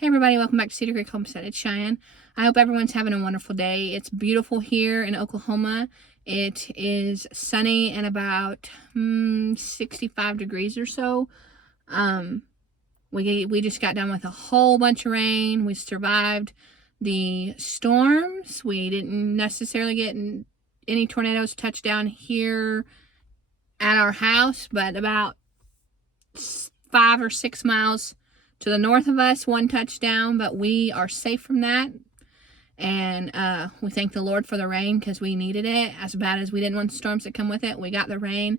Hey everybody, welcome back to Cedar Creek Homestead. It's Cheyenne. I hope everyone's having a wonderful day. It's beautiful here in Oklahoma. It is sunny and about 65 degrees or so. We just got done with a whole bunch of rain. We survived the storms. We didn't necessarily get any tornadoes touch down here at our house, but about 5 or 6 miles to the north of us, one touchdown, but we are safe from that. And we thank the Lord for the rain because we needed it. As bad as we didn't want the storms that come with it, we got the rain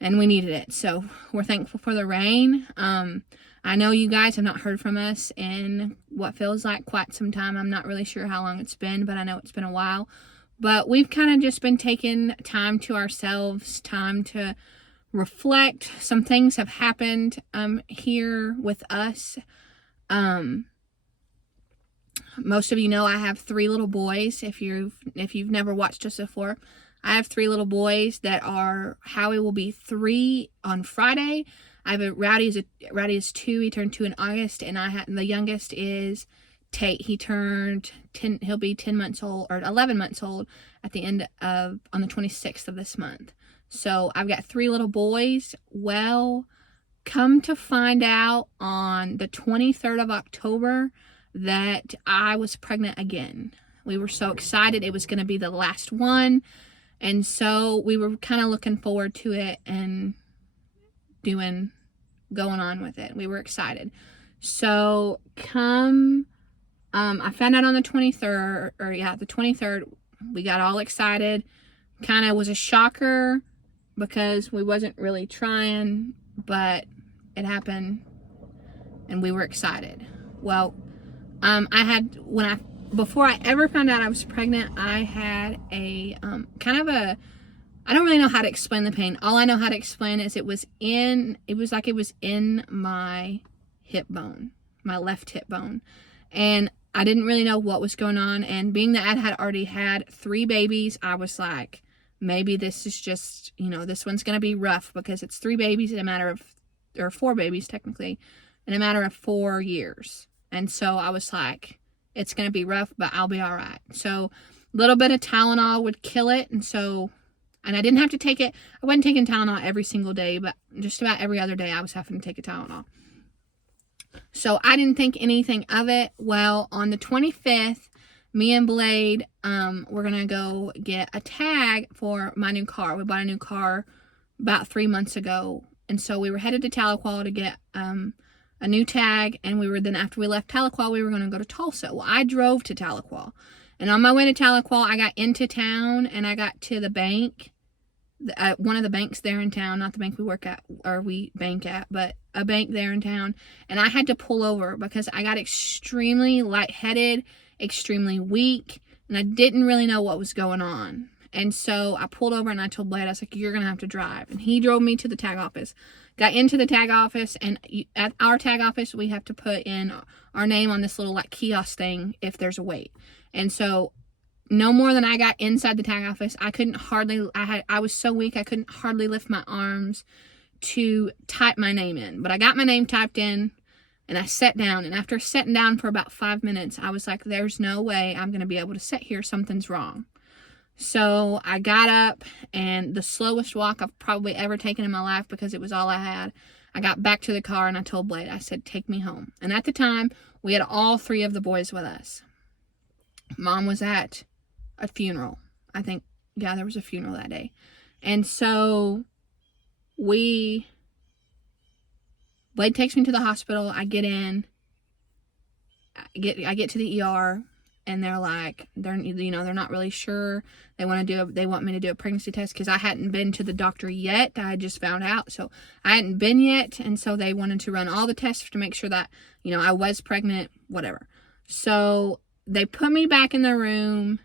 and we needed it. So we're thankful for the rain. I know you guys have not heard from us in what feels like quite some time. I'm not really sure how long it's been, but I know it's been a while. But we've kind of just been taking time to ourselves, time to reflect. Some things have happened here with us. Most of you know I have 3 little boys. If you've never watched us before, I have 3 little boys that are Howie will be 3 on Friday. I have Rowdy is 2. He turned 2 in August, and the youngest is Tate. He turned 10. He'll be 10 months old or 11 months old at the end of on the 26th of this month. So I've got 3 little boys. Well, come to find out on the 23rd of October that I was pregnant again. We were so excited. It was going to be the last one. And so we were kind of looking forward to it and going on with it. We were excited. So I found out on the 23rd, the 23rd, we got all excited. Kind of was a shocker because we wasn't really trying, but it happened and we were excited. Well, before I ever found out I was pregnant, I had a I don't really know how to explain the pain. All I know how to explain is it was in my hip bone, my left hip bone. And I didn't really know what was going on. And being that I had already had 3 babies, I was like, maybe this is just, this one's going to be rough because it's 3 babies in a matter of, or 4 babies technically, in a matter of 4 years. And so I was like, it's going to be rough, but I'll be all right. So a little bit of Tylenol would kill it. And I didn't have to take it. I wasn't taking Tylenol every single day, but just about every other day I was having to take a Tylenol. So I didn't think anything of it. Well, on the 25th, me and Blade, we're going to go get a tag for my new car. We bought a new car about 3 months ago. And so we were headed to Tahlequah to get a new tag. And after we left Tahlequah, we were going to go to Tulsa. Well, I drove to Tahlequah. And on my way to Tahlequah, I got into town and I got to the bank. One of the banks there in town, not the bank we bank at, but a bank there in town. And I had to pull over because I got extremely lightheaded, extremely weak, and I didn't really know what was going on. And so I pulled over and I told Blade, I was like, you're going to have to drive. And he drove me to the tag office. Got into the tag office, and at our tag office, we have to put in our name on this little kiosk thing if there's a wait. And so no more than I got inside the tag office, I was so weak I couldn't hardly lift my arms to type my name in. But I got my name typed in and I sat down. And after sitting down for about 5 minutes, I was like, there's no way I'm going to be able to sit here. Something's wrong. So I got up, and the slowest walk I've probably ever taken in my life because it was all I had. I got back to the car and I told Blade, I said, take me home. And at the time, we had all 3 of the boys with us. Mom was at a funeral. I think, there was a funeral that day. And so Blade takes me to the hospital. I get in. I get to the ER, and they're like, they're not really sure. They want me to do a pregnancy test because I hadn't been to the doctor yet. I had just found out, so I hadn't been yet, and so they wanted to run all the tests to make sure that I was pregnant, whatever. So they put me back in the room,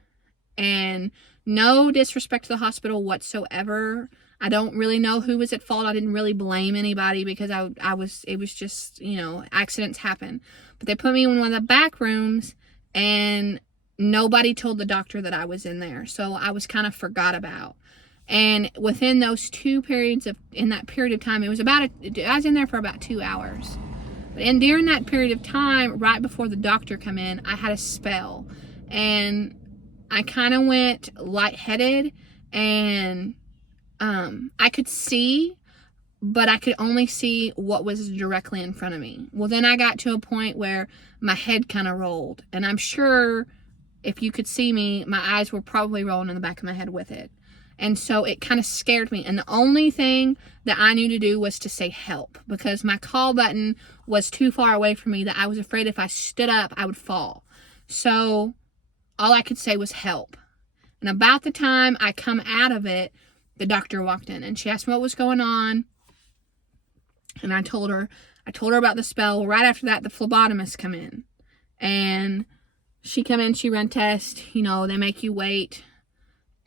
and no disrespect to the hospital whatsoever. I don't really know who was at fault. I didn't really blame anybody because it was just, accidents happen. But they put me in one of the back rooms, and nobody told the doctor that I was in there. So I was kind of forgot about. And within those 2 periods in that period of time, I was in there for about 2 hours. But during that period of time, right before the doctor come in, I had a spell. And I kind of went lightheaded, and I could see, but I could only see what was directly in front of me. Well, then I got to a point where my head kind of rolled. And I'm sure if you could see me, my eyes were probably rolling in the back of my head with it. And so it kind of scared me. And the only thing that I knew to do was to say help, because my call button was too far away from me that I was afraid if I stood up, I would fall. So all I could say was help. And about the time I come out of it, the doctor walked in and she asked me what was going on. And I told her about the spell. Right after that, the phlebotomist come in. And she come in, she run tests, they make you wait.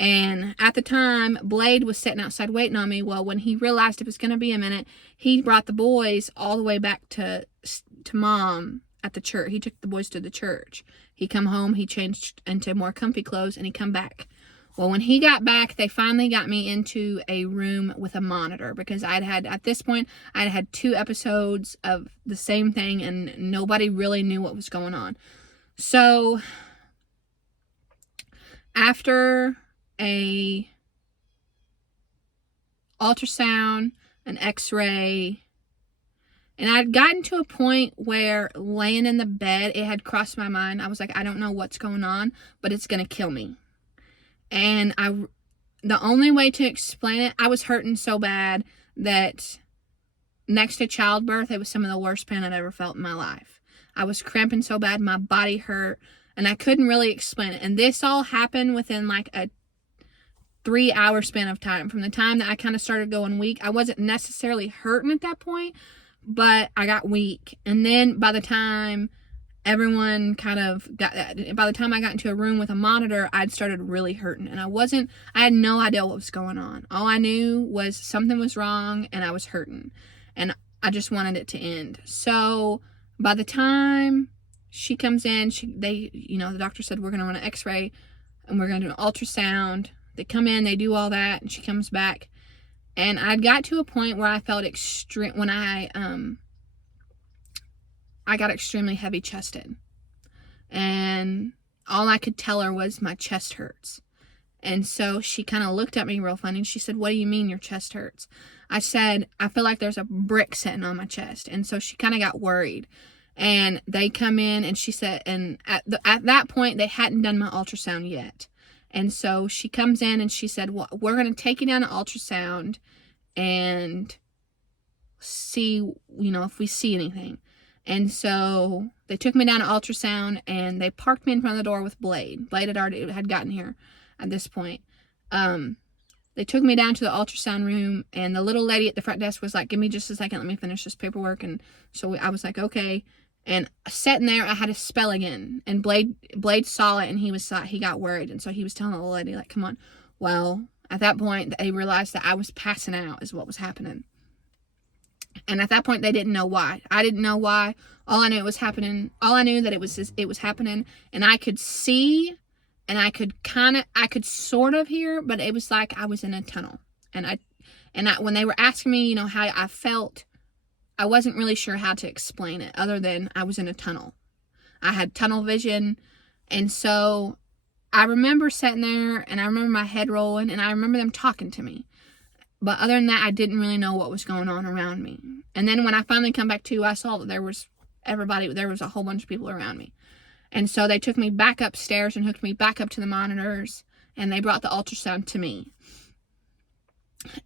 And at the time, Blade was sitting outside waiting on me. Well, when he realized it was going to be a minute, he brought the boys all the way back to Mom at the church. He took the boys to the church. He come home, he changed into more comfy clothes, and he come back. Well, when he got back, they finally got me into a room with a monitor, because at this point, I'd had 2 episodes of the same thing, and nobody really knew what was going on. So after a ultrasound, an x-ray, and I'd gotten to a point where laying in the bed, it had crossed my mind. I was like, I don't know what's going on, but it's going to kill me. And the only way to explain it, I was hurting so bad that next to childbirth, it was some of the worst pain I'd ever felt in my life. I was cramping so bad, my body hurt, and I couldn't really explain it. And this all happened within like a 3-hour span of time. From the time that I kind of started going weak, I wasn't necessarily hurting at that point, but I got weak. And then by the time I got into a room with a monitor, I'd started really hurting. And I had no idea what was going on. All I knew was something was wrong and I was hurting. And I just wanted it to end. So by the time she comes in, the doctor said, we're going to run an x-ray and we're going to do an ultrasound. They come in, they do all that, and she comes back. And I got to a point where I felt I got extremely heavy chested. And all I could tell her was my chest hurts. And so she kind of looked at me real funny and she said, what do you mean your chest hurts? I said, I feel like there's a brick sitting on my chest. And so she kind of got worried. And they come in and she said, and at that point, they hadn't done my ultrasound yet. And so she comes in and she said, well, we're going to take you down to ultrasound and see, if we see anything. And so they took me down to ultrasound and they parked me in front of the door with Blade. Blade had gotten here at this point. They took me down to the ultrasound room and the little lady at the front desk was like, give me just a second, let me finish this paperwork. And so I was like, okay. And sitting there, I had a spell again. And Blade saw it and he got worried. And so he was telling the little lady, like, come on. Well, at that point, they realized that I was passing out is what was happening. And at that point, they didn't know why. I didn't know why. All I knew it was happening. All I knew that it was happening. And I could see and I could sort of hear, but it was like I was in a tunnel. And when they were asking me, how I felt, I wasn't really sure how to explain it other than I was in a tunnel. I had tunnel vision. And so I remember sitting there and I remember my head rolling and I remember them talking to me. But other than that, I didn't really know what was going on around me. And then when I finally come back to, I saw that there was a whole bunch of people around me. And so they took me back upstairs and hooked me back up to the monitors and they brought the ultrasound to me.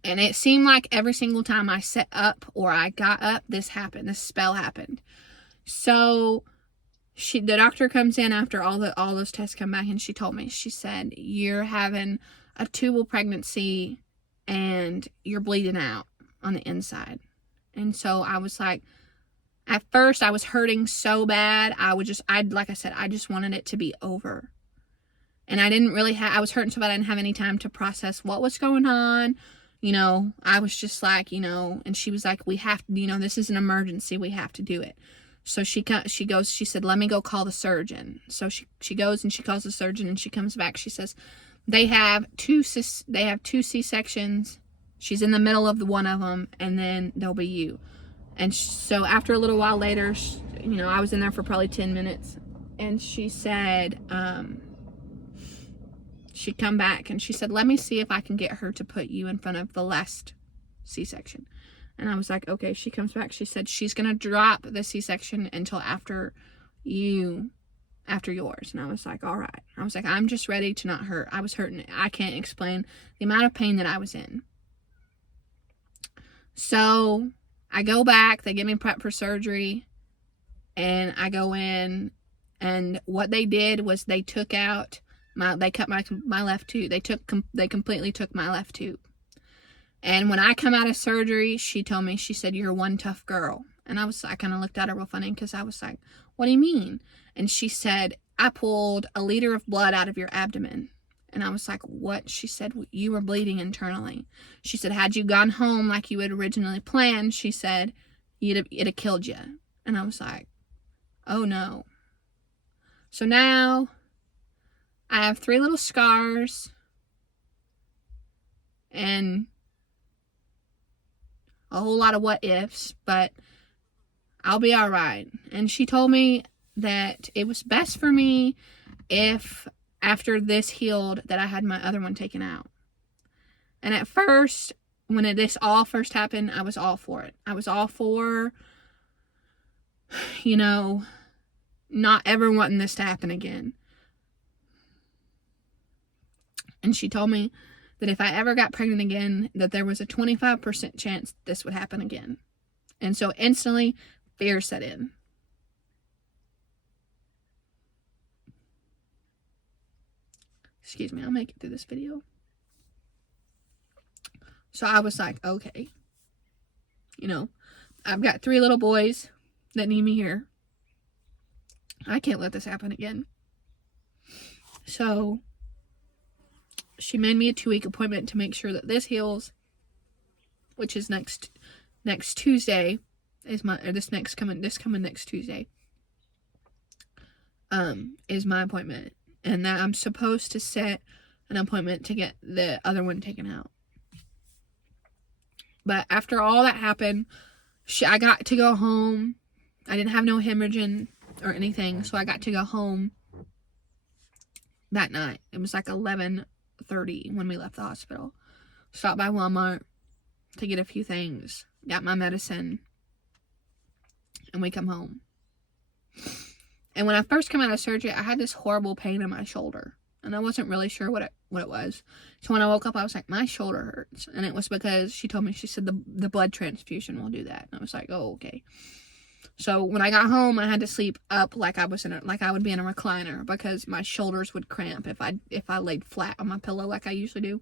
And it seemed like every single time I sat up or I got up, this spell happened. So the doctor comes in after all those tests come back and she told me, she said, you're having a tubal pregnancy and you're bleeding out on the inside. And so I was like, at first I was hurting so bad. Like I said, I just wanted it to be over. And I was hurting so bad I didn't have any time to process what was going on. I was just like, and she was like, we have to, this is an emergency. We have to do it. So she said, let me go call the surgeon. So she goes and she calls the surgeon and she comes back. She says, they have two C-sections. She's in the middle of one of them and then there'll be you. And so after a little while later, you know, I was in there for probably 10 minutes. And she said, she'd come back and she said, let me see if I can get her to put you in front of the last C-section. And I was like, okay. She comes back. She said, she's going to drop the C-section until after yours. And I was like, all right. I was like, I'm just ready to not hurt. I was hurting. I can't explain the amount of pain that I was in. So I go back. They get me prepped for surgery. And I go in. And what they did was they took out they cut my left tube. They completely took my left tube. And when I come out of surgery, she told me, she said, you're one tough girl. And I kind of looked at her real funny because I was like, what do you mean? And she said, I pulled a liter of blood out of your abdomen. And I was like, what? She said, you were bleeding internally. She said, had you gone home like you had originally planned, she said, it'd have killed you. And I was like, oh no. So now I have 3 little scars and a whole lot of what ifs, but I'll be all right. And she told me that it was best for me if after this healed that I had my other one taken out. And at first, when this all first happened, I was all for it. I was all for, you know, not ever wanting this to happen again. And she told me that if I ever got pregnant again, that there was a 25% chance this would happen again. And so instantly, fear set in. Excuse me, I'll make it through this video. So I was like, okay. You know, I've got 3 little boys that need me here. I can't let this happen again. So she made me a 2-week appointment to make sure that this heals, which is next Tuesday. This coming next Tuesday. Is my appointment, and that I'm supposed to set an appointment to get the other one taken out. But after all that happened, I got to go home. I didn't have no hemorrhaging or anything, so I got to go home that night. It was like 11:30 when we left the hospital. Stopped by Walmart to get a few things, got my medicine, and we come home. And when I first came out of surgery, I had this horrible pain in my shoulder, and I wasn't really sure what it was. So when I woke up, I was like, my shoulder hurts. And it was because she told me, she said the blood transfusion will do that. And I was like, oh, okay. So when I got home, I had to sleep up like I would be in a recliner, because my shoulders would cramp if I laid flat on my pillow like I usually do.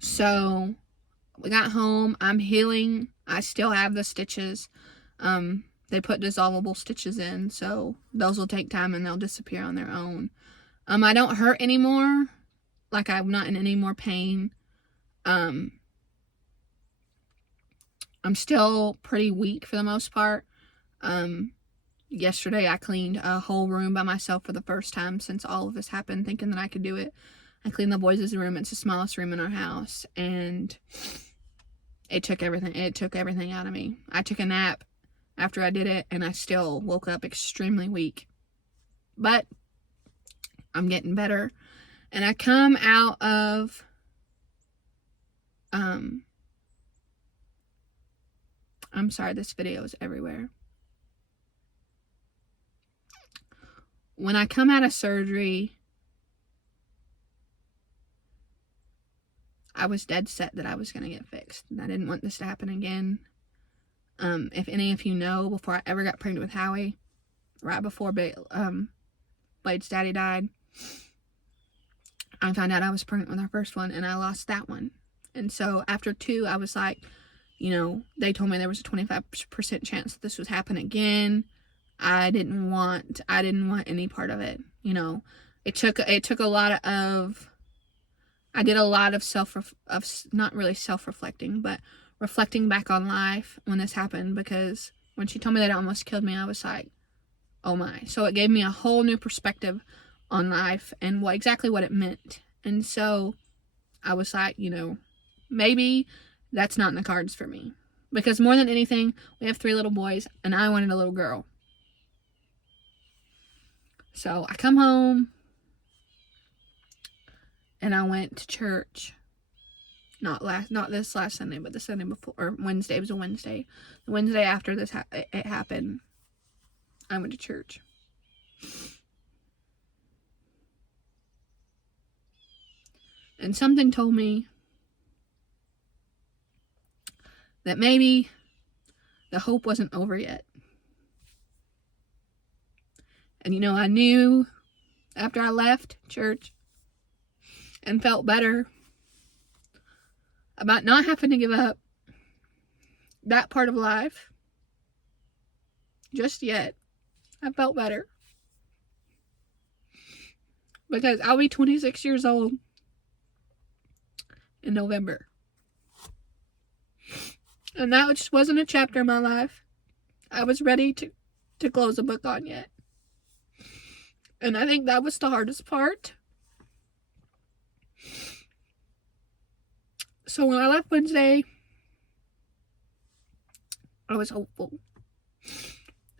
So we got home. I'm healing. I still have the stitches. They put dissolvable stitches in, so those will take time and they'll disappear on their own. I don't hurt anymore. Like, I'm not in any more pain. I'm still pretty weak for the most part. Yesterday I cleaned a whole room by myself for the first time since all of this happened, thinking that I could do it. I cleaned the boys' room. It's the smallest room in our house, and it took everything out of me. I took a nap after I did it, and I still woke up extremely weak. But I'm getting better. And I come out of I'm sorry, this video is everywhere. When I come out of surgery, I was dead set that I was going to get fixed. I didn't want this to happen again. If any of you know, before I ever got pregnant with Howie, right before Blade's daddy died, I found out I was pregnant with our first one, and I lost that one. And so after 2, I was like, you know, they told me there was a 25% chance that this would happen again. I didn't want any part of it. You know, it took a lot of, I did a lot of not really self-reflecting, but reflecting back on life when this happened, because when she told me that it almost killed me, I was like, oh my. So it gave me a whole new perspective on life and exactly what it meant. And so I was like, you know, maybe that's not in the cards for me. Because more than anything, we have 3 little boys, and I wanted a little girl. So I come home, and I went to church. Not this last Sunday, but the Sunday before, or Wednesday. It was a Wednesday. The Wednesday after this it happened, I went to church. And something told me that maybe the hope wasn't over yet. And you know, I knew after I left church and felt better about not having to give up that part of life just yet. I felt better. Because I'll be 26 years old in November. And that just wasn't a chapter in my life I was ready to close a book on yet. And I think that was the hardest part. So when I left Wednesday, I was hopeful.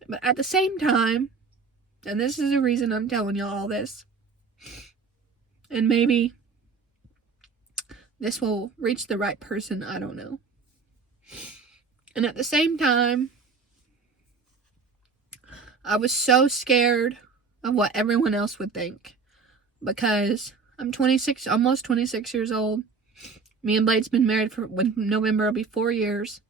But at the same time, and this is the reason I'm telling y'all all this, and maybe this will reach the right person, I don't know. And at the same time, I was so scared of what everyone else would think. Because I'm 26, almost 26 years old. Me and Blade's been married for, when November will be 4 years.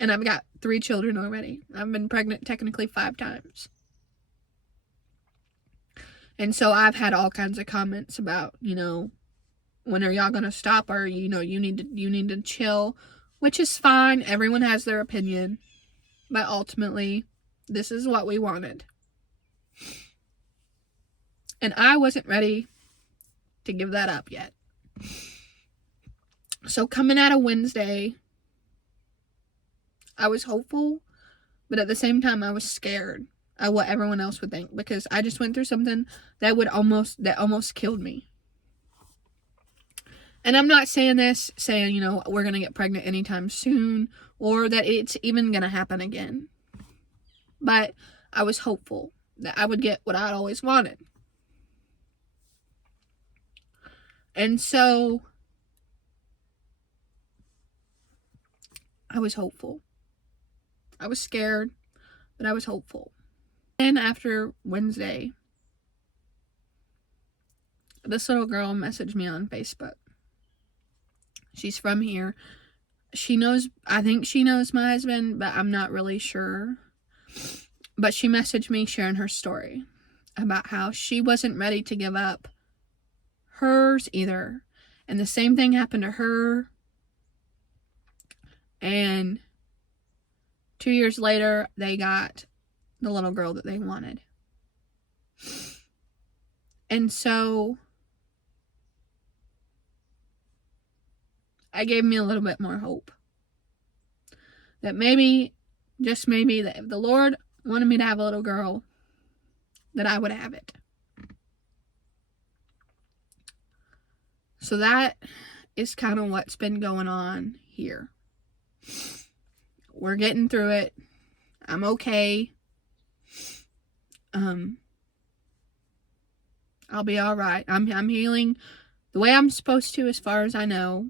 And I've got 3 children already. I've been pregnant technically 5 times. And so I've had all kinds of comments about, you know, when are y'all gonna stop, or you know, you need to chill, which is fine. Everyone has their opinion, but ultimately, this is what we wanted, and I wasn't ready to give that up yet. So coming out of Wednesday, I was hopeful, but at the same time, I was scared of what everyone else would think, because I just went through something that almost killed me. And I'm not saying this, you know, we're going to get pregnant anytime soon, or that it's even going to happen again. But I was hopeful that I would get what I'd always wanted. And so, I was hopeful. I was scared, but I was hopeful. And after Wednesday, this little girl messaged me on Facebook. She's from here. I think she knows my husband, but I'm not really sure. But she messaged me sharing her story about how she wasn't ready to give up hers either. And the same thing happened to her. And 2 years later, they got the little girl that they wanted. And so it gave me a little bit more hope that maybe, just maybe, that if the Lord wanted me to have a little girl, that I would have it. So that is kind of what's been going on here. We're getting through it. I'm okay. I'll be all right. I'm healing the way I'm supposed to, as far as I know.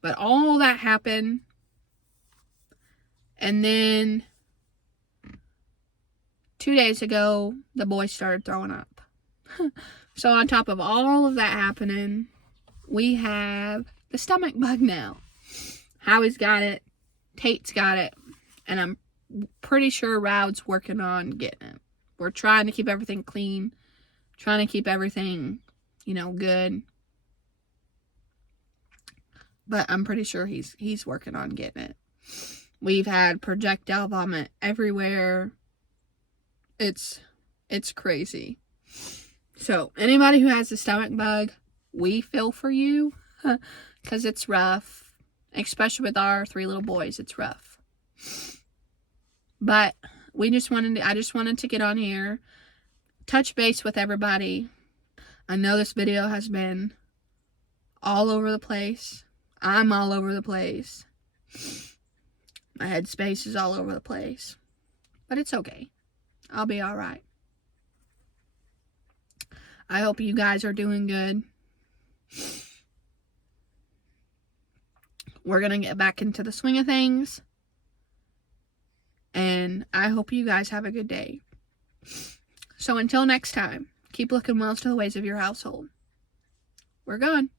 But all that happened, and then 2 days ago, the boy started throwing up. So on top of all of that happening, we have the stomach bug now. Howie's got it, Tate's got it, and I'm pretty sure Raud's working on getting it. We're trying to keep everything clean, trying to keep everything, you know, good. But I'm pretty sure he's working on getting it. We've had projectile vomit everywhere. It's crazy. So, anybody who has a stomach bug, we feel for you, because it's rough. Especially with our 3 little boys, it's rough. But I just wanted to get on here, touch base with everybody. I know this video has been all over the place. I'm all over the place. My headspace is all over the place. But it's okay. I'll be alright. I hope you guys are doing good. We're going to get back into the swing of things. And I hope you guys have a good day. So until next time, keep looking well to the ways of your household. We're gone.